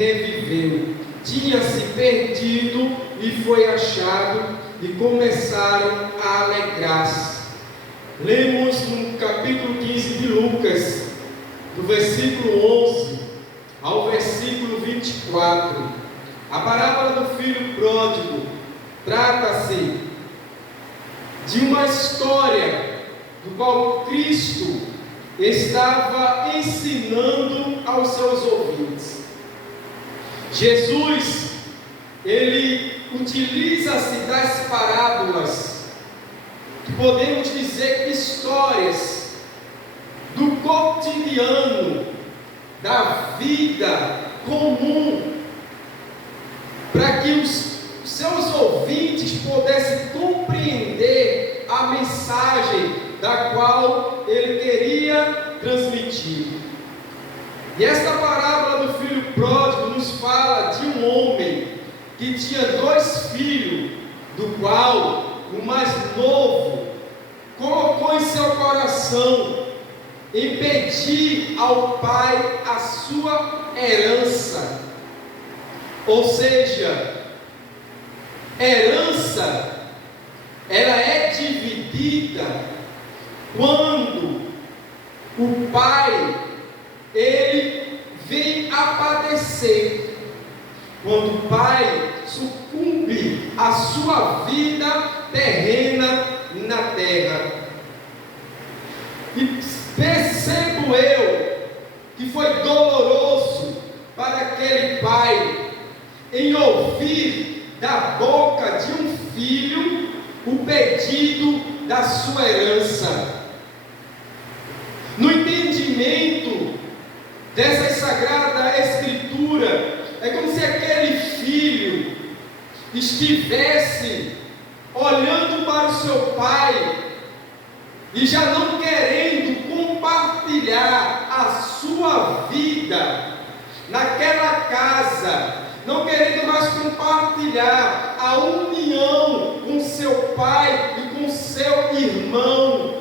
reviveu, tinha se perdido e foi achado, e começaram a alegrar-se. Lemos no capítulo 15 de Lucas, do versículo 11 ao versículo 24. A parábola do filho pródigo trata-se de uma história do qual Cristo estava ensinando aos seus ouvintes. Jesus, ele utiliza-se das parábolas, que podemos dizer que histórias do cotidiano, da vida comum, para que os seus ouvintes pudessem compreender a mensagem da qual ele queria transmitir. E esta parábola do filho pródigo nos fala de um homem que tinha 2 filhos, do qual o mais novo colocou em seu coração em pedir ao pai a sua herança. Ou seja, herança, ela é dividida quando o pai, ele vem a padecer, quando o pai sucumbe à sua vida terrena na terra. E percebo eu que foi doloroso para aquele pai em ouvir da boca de um filho o pedido da sua herança. No entendimento dessa sagrada escritura, é como se aquele filho estivesse olhando para o seu pai e já não querendo compartilhar a sua vida naquela casa, não querendo mais compartilhar a união com seu pai e com seu irmão.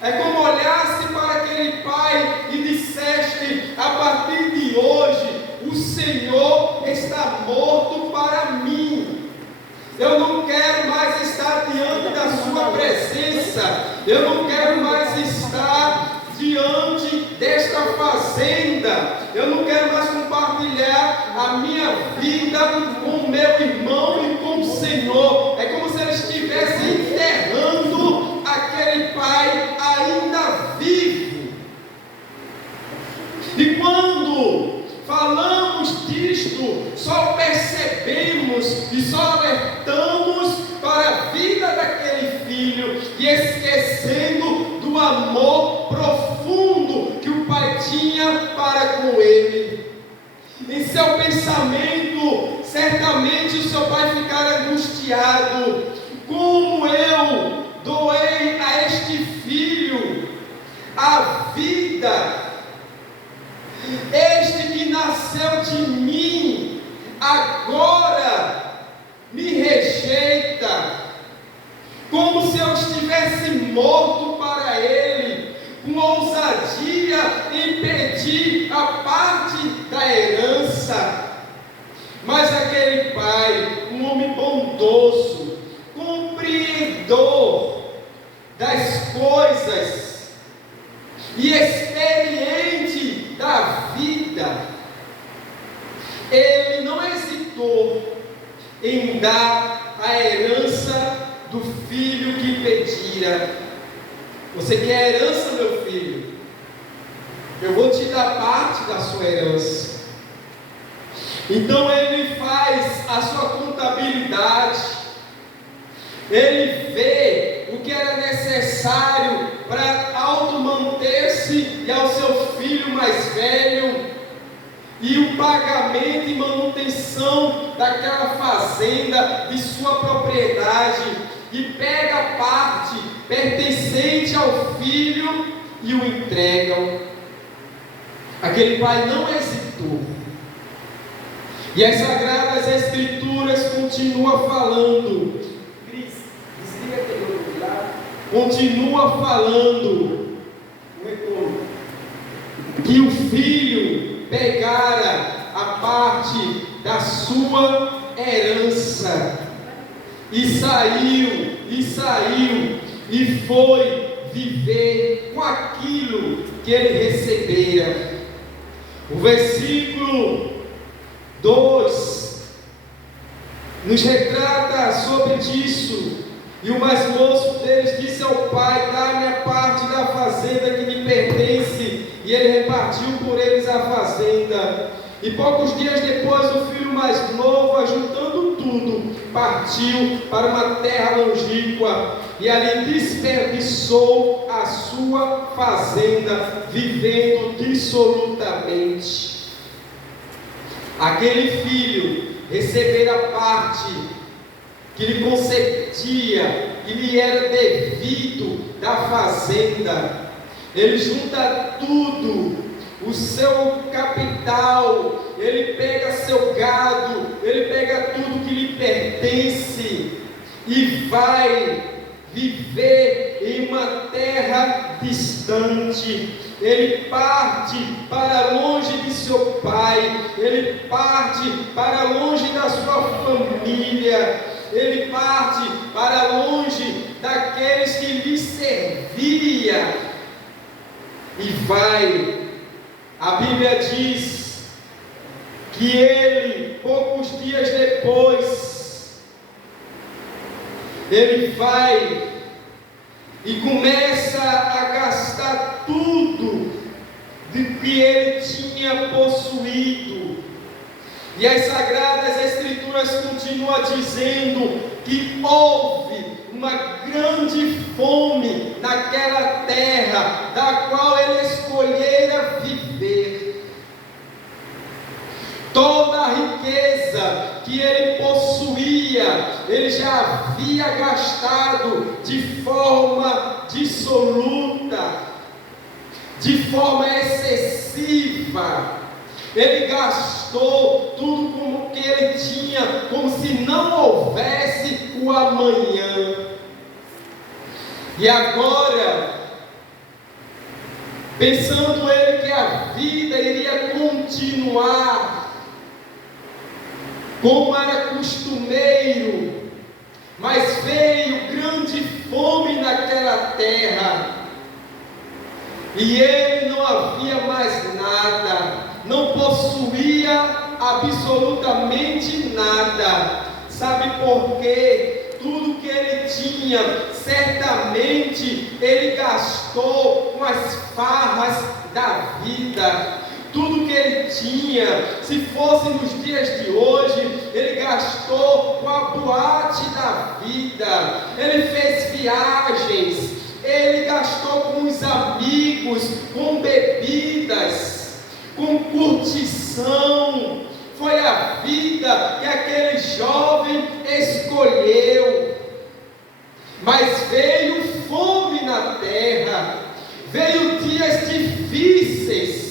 É como olhasse para aquele pai e disseste: a partir de hoje o Senhor está morto para mim. Eu não quero mais estar diante da sua presença. Eu não quero mais estar diante desta fazenda. Eu não quero mais compartilhar a minha vida com o meu irmão e com o Senhor. É como se ele estivesse enterrando aquele pai ainda vivo. E quando falamos disto, só percebemos e só alertamos para a vida daquele filho e esquecendo do amor profundo que o pai tinha para com ele. Em seu pensamento, certamente o seu pai ficara angustiado: como eu doei a este filho a vida, este que nasceu de mim, agora me rejeita, como se eu estivesse morto para ele, com ousadia em pedir a parte da herança. Mas aquele pai, um homem bondoso, compreendedor das coisas e experiente da vida, ele não hesitou em dar a herança do filho que pedira. Você quer a herança, meu filho? Eu vou te dar parte da sua herança. Então ele faz a sua contabilidade, ele vê o que era necessário para automanter-se e ao seu filho mais velho, e o pagamento e manutenção daquela fazenda de sua propriedade, e pega a parte pertencente ao filho e o entregam. Aquele pai não hesitou. E as Sagradas Escrituras continuam falando. Cris, desliga aquele outro lado. Continua falando que o filho pegara a parte da sua herança. E saiu, e foi viver com aquilo que ele recebera. O versículo 2 nos retrata sobre isso. E o mais moço deles disse ao pai: dá-me a parte da fazenda que me pertence. E ele repartiu por eles a fazenda. E poucos dias depois, o filho mais novo, ajuntando tudo, partiu para uma terra longínqua e ali desperdiçou a sua fazenda, vivendo dissolutamente. Aquele filho recebera a parte que lhe concedia, que lhe era devido da fazenda. Ele junta tudo, o seu capital, ele pega seu gado, ele pega tudo que lhe pertence e vai viver em uma terra distante. Ele parte para longe de seu pai, ele parte para longe da sua família, ele parte para longe daqueles que lhe servia e vai. A Bíblia diz que ele, poucos dias depois, ele vai e começa a gastar tudo de que ele tinha possuído. E as Sagradas Escrituras continuam dizendo que houve uma grande fome naquela terra, da qual ele escolhera viver. Toda a riqueza que ele possuía, ele já havia gastado de forma dissoluta, de forma excessiva. Ele gastou tudo como que ele tinha, como se não houvesse o amanhã. E agora, pensando ele que a vida iria continuar como era costumeiro, mas veio grande fome naquela terra, e ele não havia mais nada, não possuía absolutamente nada. Sabe por quê? Tudo que ele tinha, certamente ele gastou com as farras da vida. Tudo que ele tinha, se fosse nos dias de hoje, ele gastou com a boate da vida. Ele fez viagens, ele gastou com os amigos, com bebidas, com curtição. Foi a vida que aquele jovem escolheu. Mas veio fome na terra, veio dias difíceis,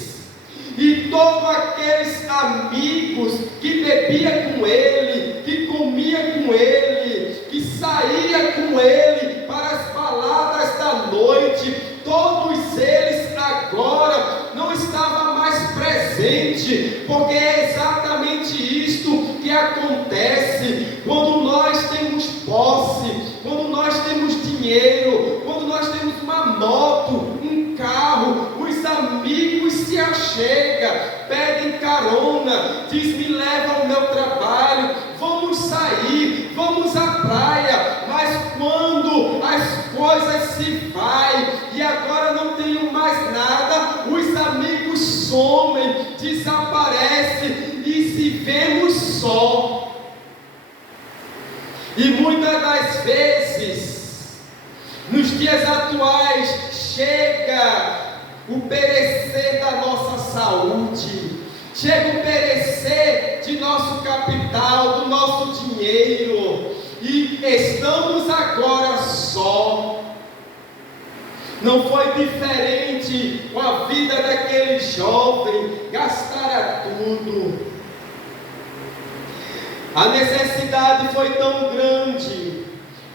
e todos aqueles amigos que bebia com ele, que comia com ele, que saía com ele para as baladas da noite, todos eles agora não estavam mais presentes, porque é exatamente isto que acontece quando nós temos posse, quando nós temos dinheiro, quando nós temos uma moto, um carro. Os amigos se achegam, pedem carona, diz: me leva ao meu trabalho, vamos sair, vamos à praia. Mas quando as coisas se vai e agora não tenho mais nada, os amigos somem, desaparecem e se vemos só. E muitas das vezes, nos dias atuais, chega o perecer da nossa saúde, chega o perecer de nosso capital, do nosso dinheiro, e estamos agora só. Não foi diferente com a vida daquele jovem, gastara tudo. A necessidade foi tão grande,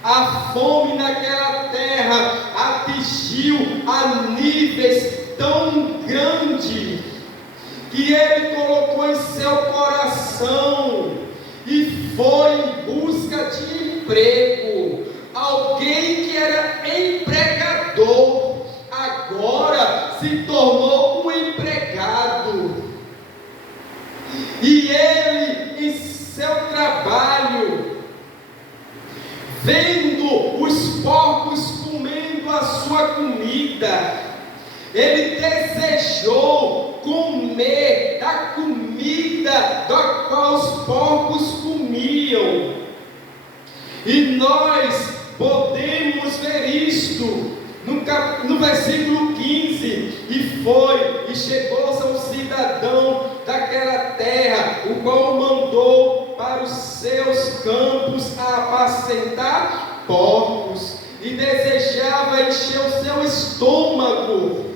a fome naquela terra atingiu a níveis tão grandes, que ele colocou em seu coração e foi em busca de emprego. Alguém que era empregador, agora se tornou um empregado. E ele, em seu trabalho, vendo os porcos comendo a sua comida, ele desejou comer da comida da qual os porcos comiam. E nós podemos ver isto no versículo 15: e foi, e chegou-se a um cidadão daquela terra, o qual o mandou para os seus campos a apacentar porcos, e desejava encher o seu estômago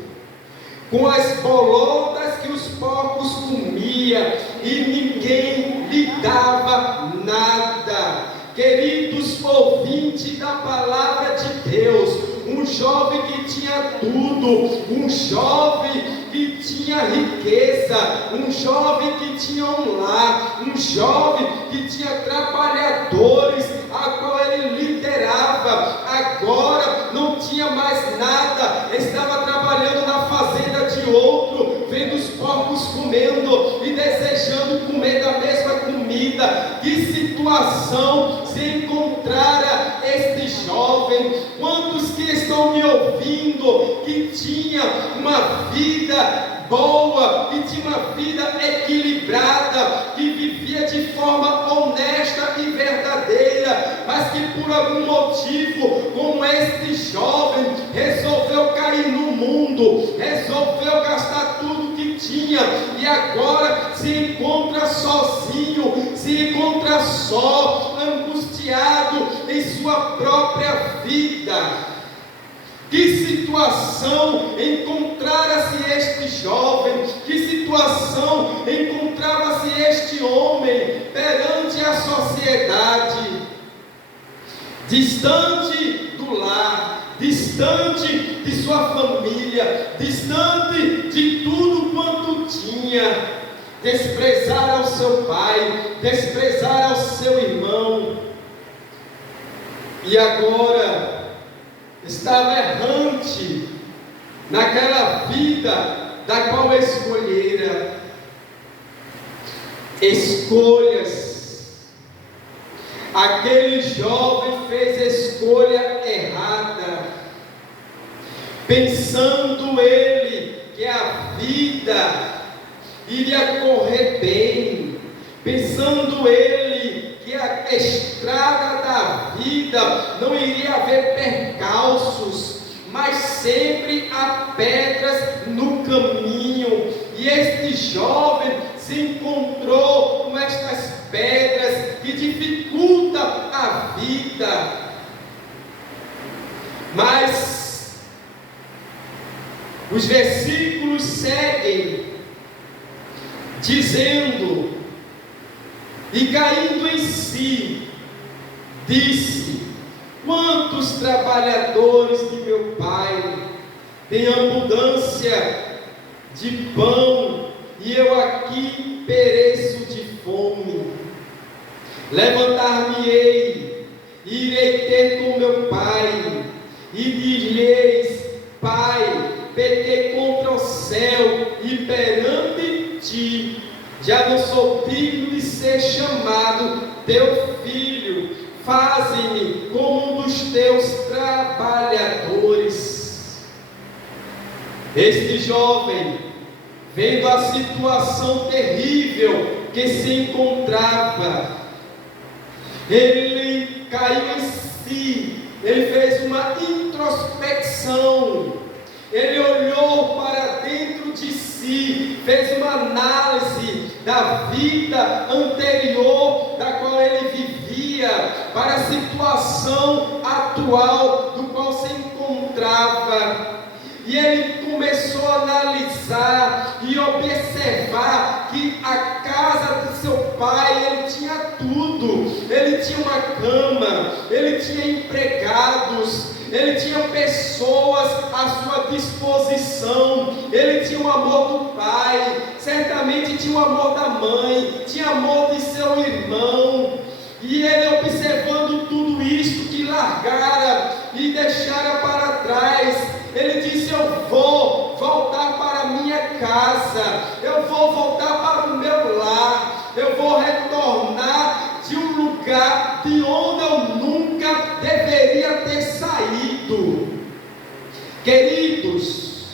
com as bolotas que os porcos comiam, e ninguém lhe dava nada. Queridos ouvintes da palavra de Deus, um jovem que tinha tudo, um jovem que tinha riqueza, um jovem que tinha um lar, um jovem que tinha trabalhadores a qual ele liderava, agora não tinha mais nada, estava trabalhando na fazenda de outro, vendo os porcos comendo e desejando comer da mesma comida. Que situação se encontrara este jovem? Quantos que estão me ouvindo que tinha uma vida boa, que tinha uma vida equilibrada, que vivia de forma honesta e verdadeira, mas que por algum motivo, como este jovem, resolveu cair no mundo, resolveu gastar tudo que tinha, e agora se encontra sozinho, se encontra só, angustiado em sua própria vida. Que situação encontrara-se este jovem, que situação encontrava-se este homem perante a sociedade, distante do lar, distante de sua família, distante de tudo quanto tinha, desprezar ao seu pai, desprezar ao seu irmão, e agora estava errante naquela vida da qual escolhera. Escolhas. Aquele jovem fez escolha errada, pensando ele que a vida iria correr bem, pensando ele que a estrada da vida não iria haver percalços, mas sempre há pedras no caminho. E este jovem se encontrou com estas pedras que dificultam a vida. Mas os versículos seguem dizendo: e caindo em si, disse: quantos trabalhadores de meu pai têm abundância de pão, e eu aqui pereço de fome. Levantar-me-ei, e irei ter com meu pai, e dir-lhes: Pai, pequei contra o céu e perante ti, já não sou digno de ser chamado teu filho, faze-me como um dos teus trabalhadores. Este jovem, vendo a situação terrível que se encontrava, ele caiu em si, ele fez uma introspecção, ele olhou para dentro de si, fez uma análise da vida anterior da qual ele vivia, para a situação atual do qual se encontrava. E ele começou a analisar e observar que a casa de seu pai, ele tinha tudo, ele tinha uma cama, ele tinha empregados, ele tinha pessoas à sua disposição, ele tinha o amor do pai, certamente tinha o amor da mãe, tinha amor de seu irmão, e ele observando tudo isto que largara e deixara para trás, ele disse: eu vou voltar para a minha casa, eu vou voltar para o meu lar, eu vou retornar de um lugar de onde eu nunca deveria ter saído. Queridos,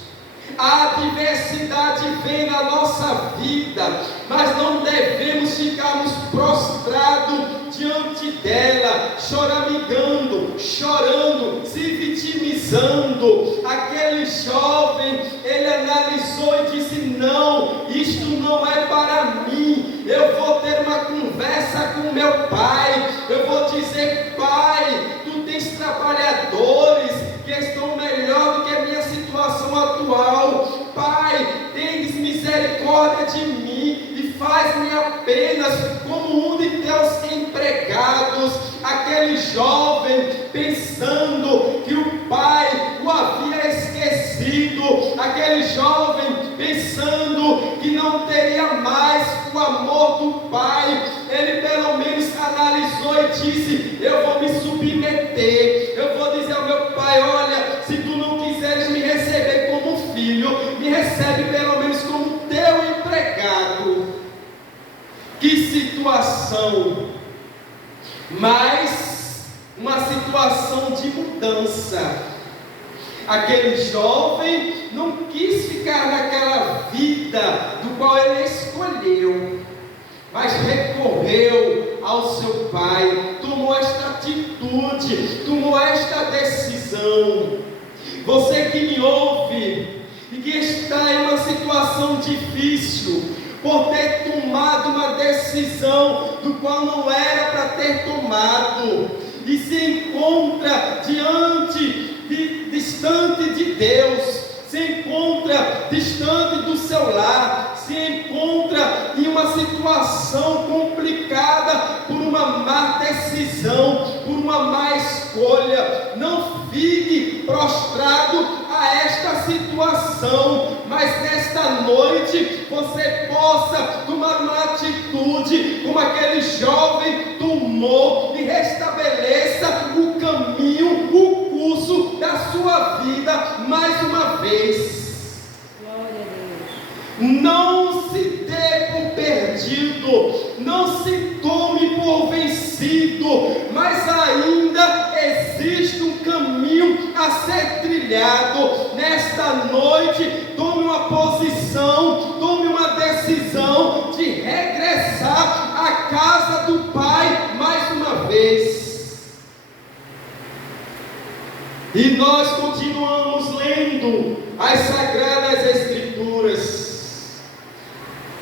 a adversidade vem na nossa vida, mas não devemos ficarmos prostrados diante dela, choramingando, chorando, se vitimizando. Aquele jovem, ele analisou e disse: não, isto não é para mim, eu vou ter uma conversa com meu pai, eu vou dizer: pai, tu tens trabalhadores que estão melhor do que a minha situação atual, pai, tendes misericórdia de mim e faz-me apenas como um de teus empregados. Aquele jovem, pensando que o pai o havia esquecido, aquele jovem pensando que não teria mais o amor do pai, ele pelo menos analisou e disse: eu vou me submeter, eu vou dizer ao meu pai: olha, se tu não quiseres me receber como filho, me recebe pelo menos como teu empregado. Que situação! Mas uma situação de mudança. Aquele jovem não quis ficar naquela vida do qual ele escolheu, mas recorreu ao seu pai, tomou esta atitude, tomou esta decisão. Você que me ouve e que está em uma situação difícil, por ter tomado uma decisão do qual não era para ter tomado, e se encontra distante de Deus, se encontra distante do seu lar, se encontra em uma situação complicada por uma má decisão, por uma má escolha, não fique prostrado a esta situação, mas nesta noite você possa tomar uma atitude como aquele jovem tomou e restabeleça o caminho, o curso da sua vida mais uma vez. Não se dê por perdido, não se tome por vencido, mas ainda existe um caminho a ser trilhado. Nesta noite, tome uma posição, tome uma decisão de regressar à casa do Pai mais uma vez. E nós continuamos lendo as Sagradas Escrituras.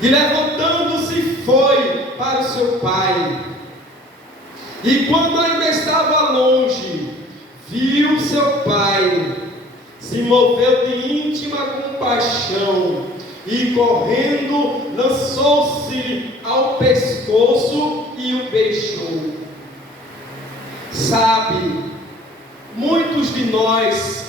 E levantando-se foi para o seu pai, e quando ainda estava longe, viu seu pai, se moveu de íntima compaixão, e correndo lançou-se ao pescoço e o beijou. Sabe, muitos de nós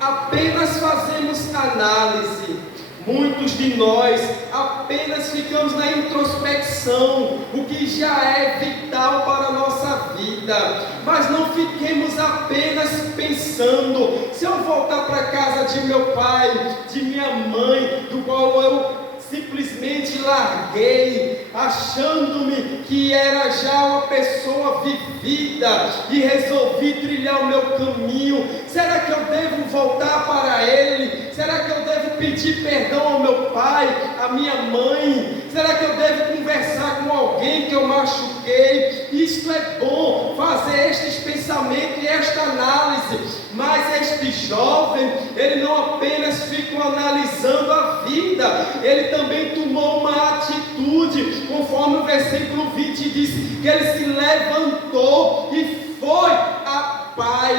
apenas fazemos análise, muitos de nós apenas ficamos na introspecção, o que já é vital para a nossa vida, mas não fiquemos apenas pensando: se eu voltar para a casa de meu pai, de minha mãe, do qual eu simplesmente larguei, achando-me que era já uma pessoa vivida, e resolvi trilhar o meu caminho, será que eu devo voltar para ele? Será que eu devo pedir perdão ao meu pai, à minha mãe? Será que eu devo conversar com alguém que eu machuquei? Isto é bom, fazer estes pensamentos e esta análise, mas este jovem, ele não apenas ficou analisando a vida, ele também tomou uma atitude, conforme o versículo 20 diz, que ele se levantou e foi a pai.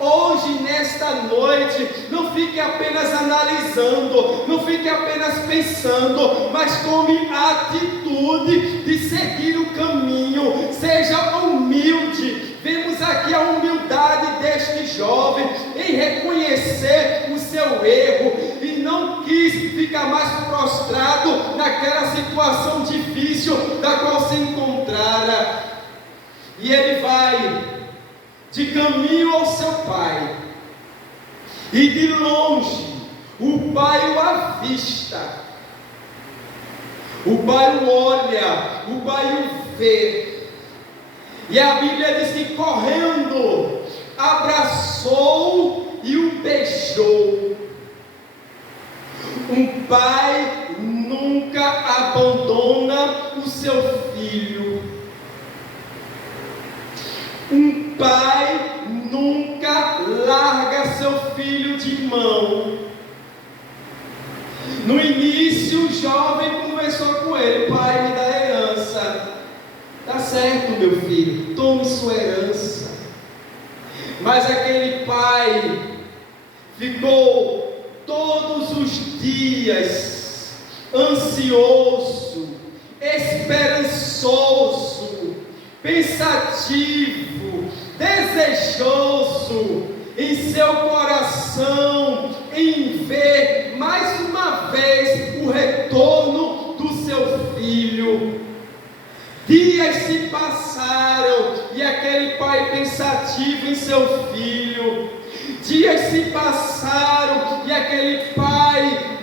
Hoje, nesta noite, não fique apenas analisando, não fique apenas pensando, mas tome a atitude de seguir o caminho, seja humilde. Vemos aqui a humildade deste jovem, difícil da qual se encontrara. E ele vai de caminho ao seu pai. E de longe, o pai o avista. O pai o olha, o pai o vê. E a Bíblia diz que correndo, abraçou e o beijou. Um pai nunca abandona o seu filho. Um pai nunca larga seu filho de mão. No início, o jovem conversou com ele: pai, me dá herança. Tá certo, meu filho, tome sua herança. Mas aquele pai ficou todos os dias ansioso, esperançoso, pensativo, desejoso em seu coração em ver mais uma vez o retorno do seu filho. Dias se passaram e aquele pai pensativo em seu filho. Dias se passaram e aquele pai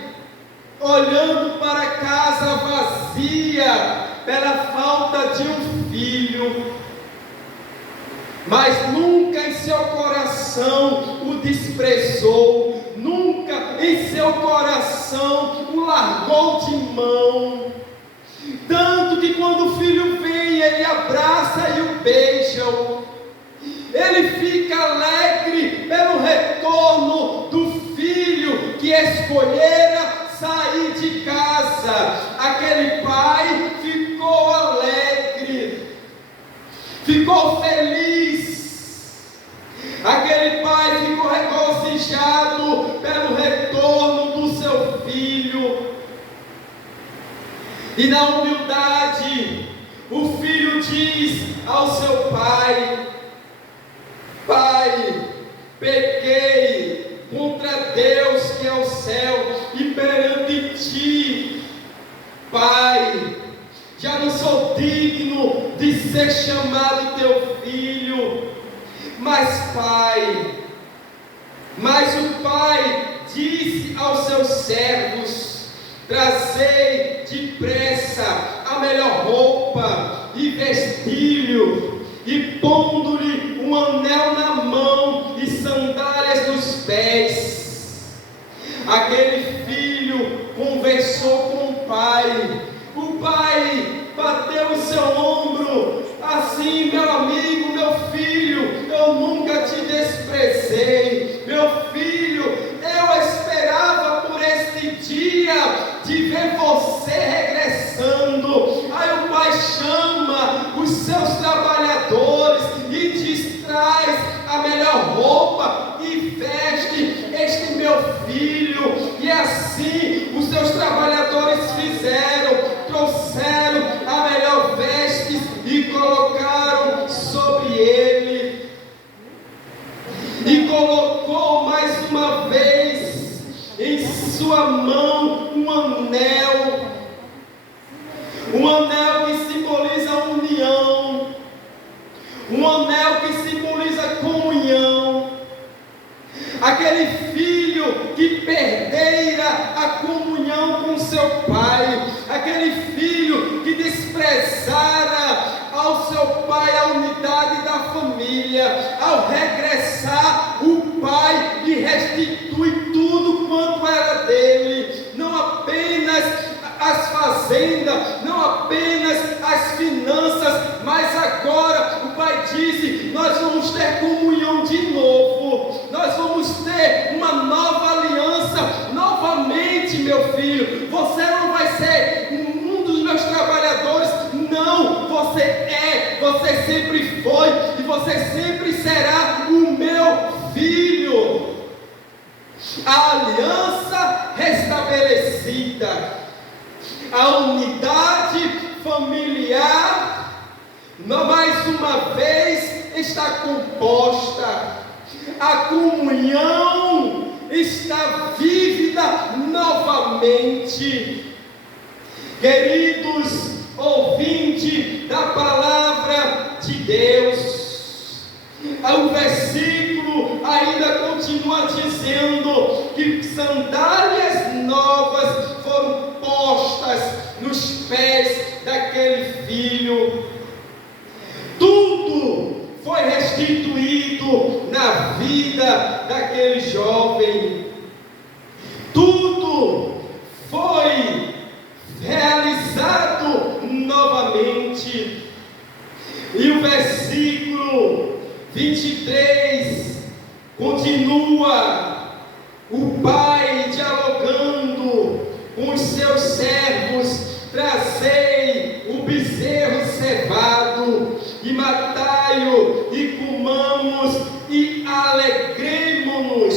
olhando para a casa vazia pela falta de um filho. Mas nunca em seu coração o desprezou, nunca em seu coração o largou de mão. Tanto que quando o filho vem, ele abraça e o beija. Ele fica alegre pelo retorno do filho que escolhera sair de casa. Aquele pai ficou alegre, ficou feliz. Aquele pai ficou regozijado pelo retorno do seu filho. E na humildade, o filho diz ao seu pai: pai, pequei contra Deus que é o céu e perante ti. Pai, já não sou digno de ser chamado teu filho. Mas o pai disse aos seus servos: trazei depressa a melhor roupa e vestilho, e pondo-lhe um anel na mão e sandálias nos pés. Aquele filho conversou com o pai. O pai bateu o seu ombro, assim: meu amigo, meu filho, eu nunca te desprezei. Meu filho, eu esperava por este dia de ver você regressando. Aí o pai chama os seus trabalhadores e diz: traz a melhor roupa e veste este meu filho. E assim os seus trabalhadores fizeram. Trouxeram a melhor veste e colocaram sobre ele. E colocou mais uma vez em sua mão um anel que simboliza a união, um anel que simboliza a comunhão. Aquele filho que perdera a comunhão com seu pai, aquele filho que desprezara ao seu pai a unidade da família, ao regressar, o pai lhe restitui tudo quanto era dele, não apenas as fazendas, não apenas as finanças, mas agora o pai diz: nós vamos ter comunhão de novo, nós vamos ter uma nova aliança novamente, meu filho. Você não vai ser um dos meus trabalhadores, não, você sempre foi e você sempre será o meu filho. A aliança restabelecida, a unidade familiar, mais uma vez está composta, a comunhão está vívida novamente. Queridos, ouvinte da palavra de Deus. O versículo ainda continua dizendo que sandálias novas foram postas nos pés daquele filho. Tudo foi restituído na vida daquele jovem. Tudo foi realizado novamente. E o versículo 23 continua: o pai dialogando com os seus servos: trazei o bezerro cevado e matai-o e comamos e alegremo-nos,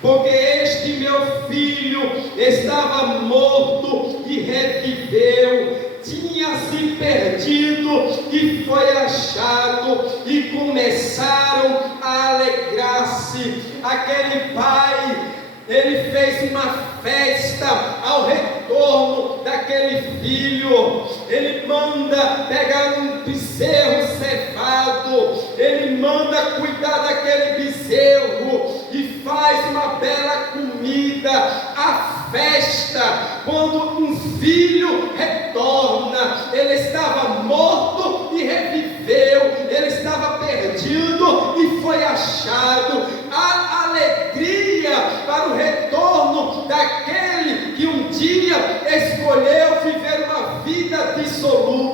porque este meu filho estava morto e reviveu, tinha se perdido e foi achado, e começaram a alegrar-se. Aquele pai, ele fez uma festa ao retorno daquele filho. Ele manda pegar um bezerro cevado, ele manda cuidar daquele bezerro e faz uma bela comida. A festa, quando um filho retorna, ele estava morto e reviveu, ele estava perdido e foi achado. A alegria para o retorno daquele que um dia escolheu viver uma vida dissoluta.